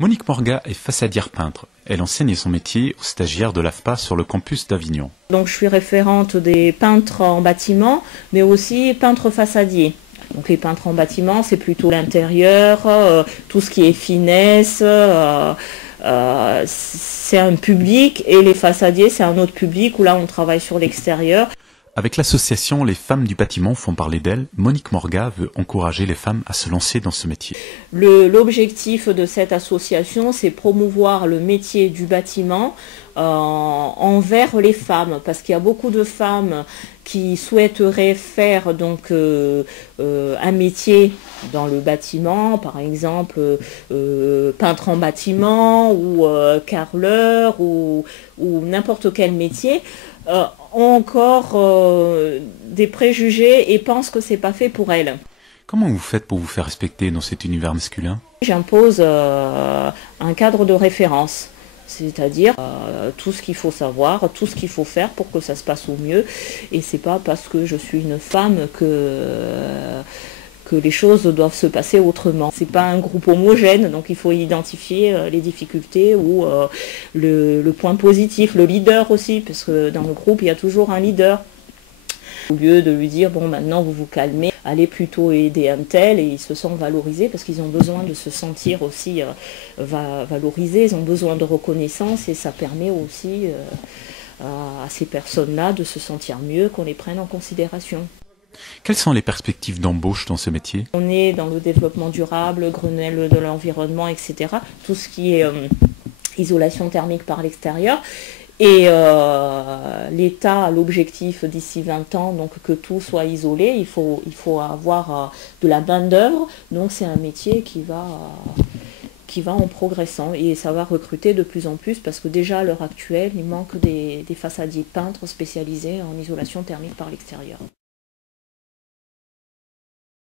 Monique Morga est façadière peintre. Elle enseigne son métier aux stagiaires de l'AFPA sur le campus d'Avignon. Donc je suis référente des peintres en bâtiment, mais aussi peintres façadiers. Donc les peintres en bâtiment, c'est plutôt l'intérieur, tout ce qui est finesse, c'est un public, et les façadiers, c'est un autre public où là on travaille sur l'extérieur. Avec l'association Les Femmes du Bâtiment font parler d'elle, Monique Morga veut encourager les femmes à se lancer dans ce métier. L'objectif de cette association, c'est promouvoir le métier du bâtiment envers les femmes, parce qu'il y a beaucoup de femmes qui souhaiteraient faire donc un métier dans le bâtiment, par exemple peintre en bâtiment ou carreleur ou n'importe quel métier, ont encore des préjugés et pensent que c'est pas fait pour elles. Comment vous faites pour vous faire respecter dans cet univers masculin? J'impose un cadre de référence, c'est-à-dire tout ce qu'il faut savoir, tout ce qu'il faut faire pour que ça se passe au mieux. Et c'est pas parce que je suis une femme que les choses doivent se passer autrement. C'est pas un groupe homogène, donc il faut identifier les difficultés ou le point positif, le leader aussi, parce que dans le groupe il y a toujours un leader. Au lieu de lui dire, bon maintenant vous vous calmez, allez plutôt aider un tel, et ils se sentent valorisés parce qu'ils ont besoin de se sentir aussi valorisés, ils ont besoin de reconnaissance, et ça permet aussi à ces personnes-là de se sentir mieux, qu'on les prenne en considération. Quelles sont les perspectives d'embauche dans ce métier? On est dans le développement durable, Grenelle de l'environnement, etc. Tout ce qui est isolation thermique par l'extérieur. Et l'État a l'objectif d'ici 20 ans donc, que tout soit isolé. Il faut avoir de la main-d'œuvre. Donc c'est un métier qui va en progressant, et ça va recruter de plus en plus, parce que déjà à l'heure actuelle, il manque des façadiers peintres spécialisés en isolation thermique par l'extérieur.